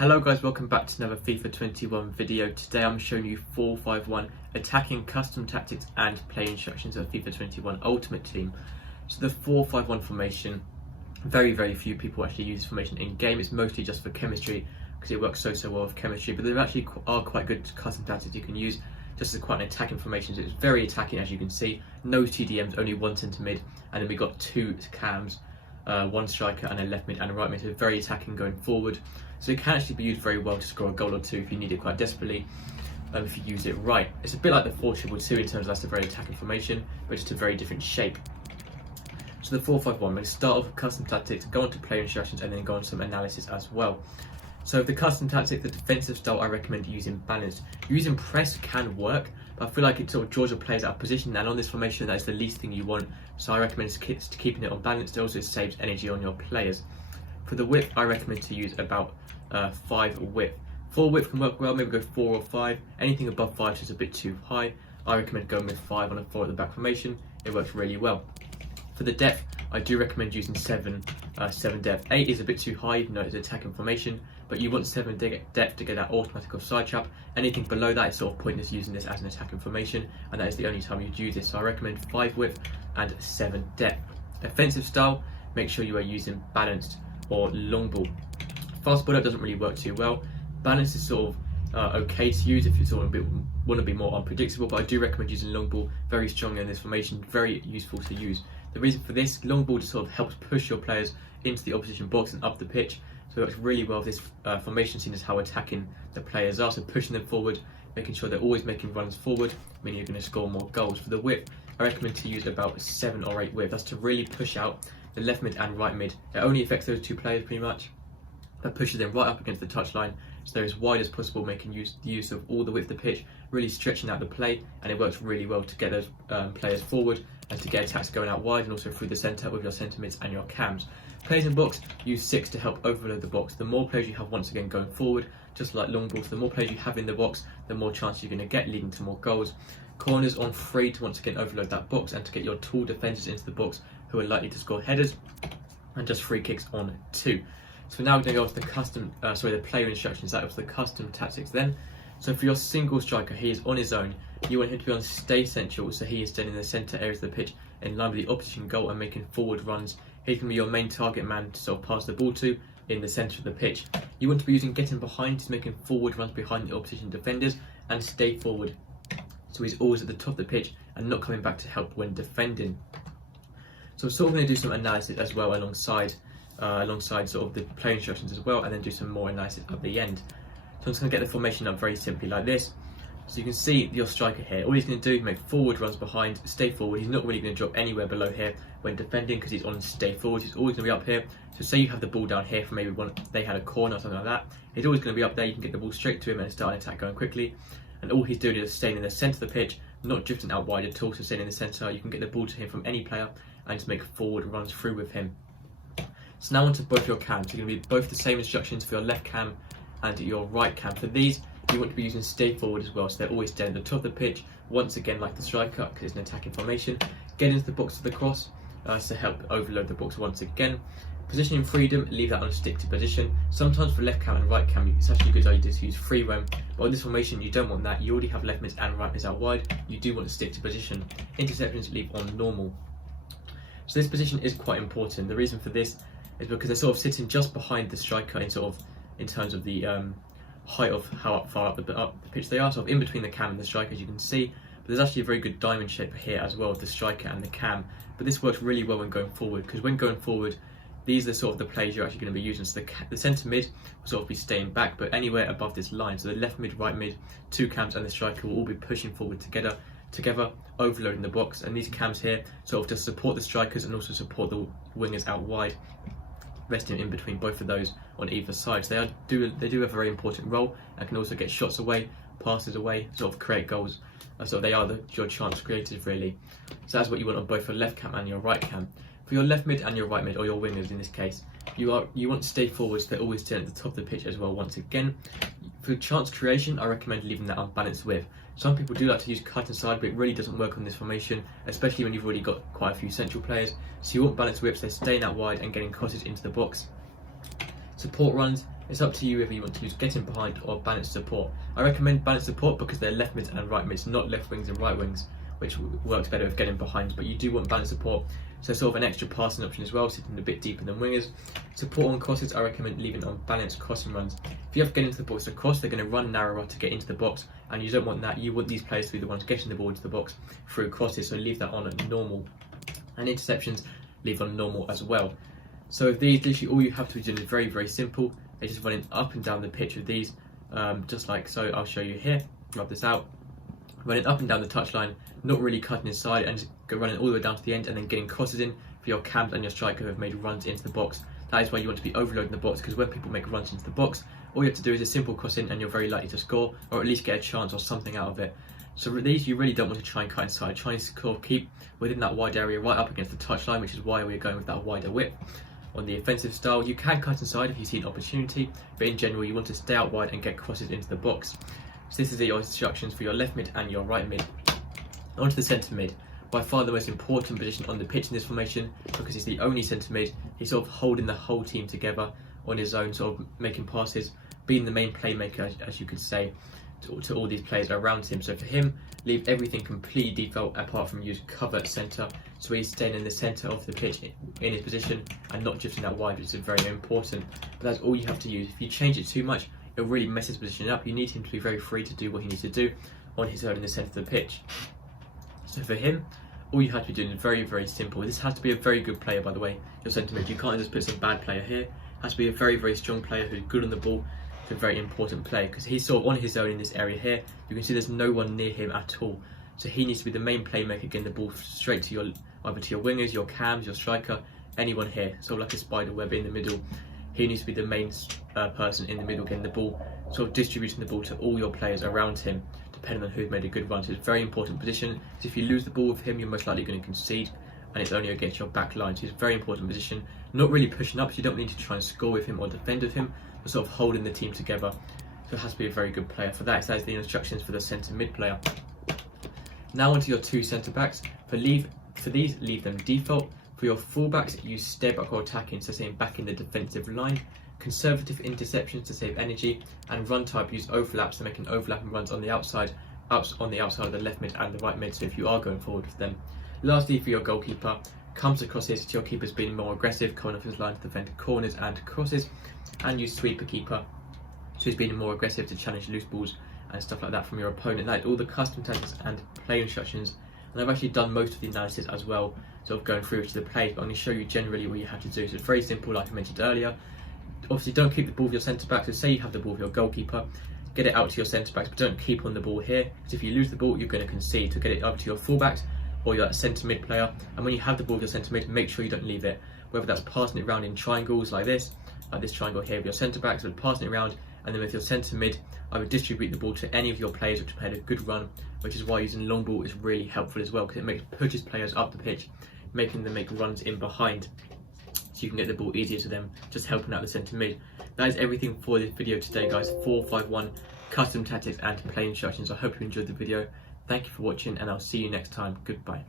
Hello guys, welcome back to another FIFA 21 video. Today I'm showing you 4-5-1 attacking custom tactics and play instructions of FIFA 21 Ultimate Team. So the 4-5-1 formation, very few people actually use this formation in game. It's mostly just for chemistry because it works so well with chemistry, but there actually are quite good custom tactics you can use just as quite an attacking formation. So it's very attacking, as you can see. No TDMs, only one centre mid, and then we got two cams, one striker and a left mid and a right mid. So very attacking going forward. So it can actually be used very well to score a goal or two if you need it quite desperately, if you use it right. It's a bit like the 4-2-2 in terms of that's a very attacking formation, but just a very different shape. So the 4-5-1, we're going to start off with custom tactics, go on to player instructions, and then go on to some analysis as well. So the custom tactic, the defensive style, I recommend using balanced. Using press can work, but I feel like it sort of draws your players out of position, and on this formation that is the least thing you want. So I recommend keeping it on balanced. It also saves energy on your players. For the width, I recommend to use about 5 width. 4 width can work well, maybe go 4 or 5. Anything above 5 is just a bit too high. I recommend going with 5 on a 4 at the back formation. It works really well. For the depth, I do recommend using 7 depth. 8 is a bit too high, even though it's an attacking formation, but you want 7 depth to get that automatic offside trap. Anything below that is sort of pointless using this as an attacking formation, and that is the only time you'd use this. So I recommend 5 width and 7 depth. Offensive style, make sure you are using balanced or long ball. Fast build-up doesn't really work too well. Balance is sort of okay to use if you sort of want to be more unpredictable, but I do recommend using long ball very strongly in this formation. Very useful to use. The reason for this, long ball just sort of helps push your players into the opposition box and up the pitch. So it works really well with this formation, seen as how attacking the players are. So pushing them forward, making sure they're always making runs forward, meaning you're going to score more goals. For the width, I recommend to use about 7 or 8 width. That's to really push out the left mid and right mid. It only affects those two players pretty much, but pushes them right up against the touchline, so they're as wide as possible, making use of all the width of the pitch, really stretching out the play, and it works really well to get those players forward and to get attacks going out wide and also through the centre with your centre mids and your cams. Players in box, use 6 to help overload the box. The more players you have once again going forward, just like long balls, the more players you have in the box, the more chance you're going to get, leading to more goals. Corners on 3 to once again overload that box and to get your tall defenders into the box who are likely to score headers, and just free kicks on 2. So now we're going to go on to the the player instructions. That was the custom tactics then. So for your single striker, he is on his own. You want him to be on stay central, so he is staying in the centre areas of the pitch in line with the opposition goal and making forward runs. He's going to be your main target man to sort of pass the ball to in the centre of the pitch. You want to be using getting behind, he's making forward runs behind the opposition defenders and stay forward. So he's always at the top of the pitch and not coming back to help when defending. So we're sort of going to do some analysis as well alongside sort of the play instructions as well, and then do some more analysis at the end. So I'm just going to get the formation up very simply like this. So you can see your striker here, all he's going to do is make forward runs behind, stay forward. He's not really going to drop anywhere below here when defending because he's on stay forward. He's always going to be up here. So say you have the ball down here from maybe they had a corner or something like that, he's always going to be up there. You can get the ball straight to him and start an attack going quickly. And all he's doing is staying in the centre of the pitch, not drifting out wide at all. So staying in the centre, you can get the ball to him from any player and just make forward runs through with him. So now onto both your cams. You're going to be both the same instructions for your left cam and your right cam. For these, you want to be using stay forward as well, so they're always staying at the top of the pitch, once again like the striker, because it's an attacking formation. Get into the box to the cross to help overload the box once again. Positioning freedom, leave that on a stick to position. Sometimes for left cam and right cam, it's actually a good idea to use free roam, but on this formation you don't want that. You already have left mids and right mids out wide. You do want to stick to position. Interceptions, leave on normal. So this position is quite important. The reason for this is because they're sort of sitting just behind the striker in terms of the height of how far up the pitch they are, sort of in between the cam and the striker, as you can see. But there's actually a very good diamond shape here as well with the striker and the cam. But this works really well when going forward, because when going forward, these are sort of the plays you're actually going to be using. So the centre mid will sort of be staying back, but anywhere above this line, so the left mid, right mid, 2 cams and the striker will all be pushing forward together, overloading the box. And these cams here sort of just support the strikers and also support the wingers out wide, resting in between both of those on either side. So they do have a very important role and can also get shots away, passes away, sort of create goals. So they are your chance creators really. So that's what you want on both your left cam and your right cam. For your left mid and your right mid, or your wingers in this case, you want to stay forward, so they're always staying at the top of the pitch as well once again. For chance creation, I recommend leaving that unbalanced width. Some people do like to use cut inside, but it really doesn't work on this formation, especially when you've already got quite a few central players. So you want balanced widths, they're staying out wide and getting crosses into the box. Support runs, It's up to you whether you want to use getting behind or balanced support. I recommend balanced support because they're left mids and right mids, not left wings and right wings, which works better with getting behind, but you do want balanced support. So sort of an extra passing option as well, sitting a bit deeper than wingers. Support on crosses, I recommend leaving on balanced crossing runs. If you have to get into the box to cross, they're going to run narrower to get into the box, and you don't want that. You want these players to be the ones getting the ball into the box through crosses, so leave that on at normal. And interceptions, leave on normal as well. So with these, literally all you have to be doing is very, very simple. They're just running up and down the pitch with these, just like so. I'll show you here, rub this out. Running up and down the touchline, not really cutting inside, and just running all the way down to the end, and then getting crosses in for your cams and your striker who have made runs into the box. That is why you want to be overloading the box, because when people make runs into the box, all you have to do is a simple cross in and you're very likely to score, or at least get a chance or something out of it. So with these, you really don't want to try and cut inside. Try and keep within that wide area right up against the touchline, which is why we're going with that wider width. On the offensive style, you can cut inside if you see an opportunity, but in general you want to stay out wide and get crosses into the box. So this is your instructions for your left mid and your right mid. On to the centre mid. By far the most important position on the pitch in this formation, because he's the only centre mid. He's sort of holding the whole team together on his own, sort of making passes, being the main playmaker, as you could say, to all these players around him. So for him, leave everything completely default apart from use cover centre, so he's staying in the centre of the pitch in his position and not drifting out wide, which is very important. But that's all you have to use. If you change it too much, it'll really mess his position up. You need him to be very free to do what he needs to do on his own in the centre of the pitch. So for him, all you have to be doing is very, very simple. This has to be a very good player, by the way, your centre mid. You can't just put some bad player here. It has to be a very, very strong player who's good on the ball. It's a very important player because he's sort of on his own in this area here. You can see there's no one near him at all. So he needs to be the main playmaker, getting the ball straight to either to your wingers, your cams, your striker, anyone here. Sort of like a spider web in the middle. He needs to be the main person in the middle, getting the ball, sort of distributing the ball to all your players around him, depending on who's made a good run. So it's a very important position. So if you lose the ball with him, you're most likely going to concede, and it's only against your back line. So it's a very important position. Not really pushing up, so you don't need to try and score with him or defend with him, but sort of holding the team together. So it has to be a very good player for that. So that's the instructions for the centre mid player. Now onto your two centre backs. For these, leave them default. For your fullbacks, use stay back or attacking, so staying back in the defensive line. Conservative interceptions to save energy, and run type, use overlaps, so making overlapping runs on the outside of the left mid and the right mid, so if you are going forward with them. Lastly, for your goalkeeper, comes across here to your keepers being more aggressive, coming off his line to defend corners and crosses, and use sweeper keeper, so he's being more aggressive to challenge loose balls and stuff like that from your opponent. That's all the custom tactics and play instructions, and I've actually done most of the analysis as well, sort of going through each of the plays, but I'm going to show you generally what you have to do. So it's very simple, like I mentioned earlier. Obviously don't keep the ball with your centre back, so say you have the ball with your goalkeeper, get it out to your centre backs, but don't keep on the ball here, because if you lose the ball you're going to concede. So get it up to your fullbacks or your centre mid player, and when you have the ball with your centre mid, make sure you don't leave it, whether that's passing it around in triangles like this triangle here with your centre backs, but passing it around, and then with your centre mid, I would distribute the ball to any of your players which have had a good run, which is why using long ball is really helpful as well, because it pushes players up the pitch, making them make runs in behind, so you can get the ball easier to them, just helping out the centre mid. That is everything for this video today, guys. 4-5-1 custom tactics and play instructions. I hope you enjoyed the video. Thank you for watching, and I'll see you next time. Goodbye.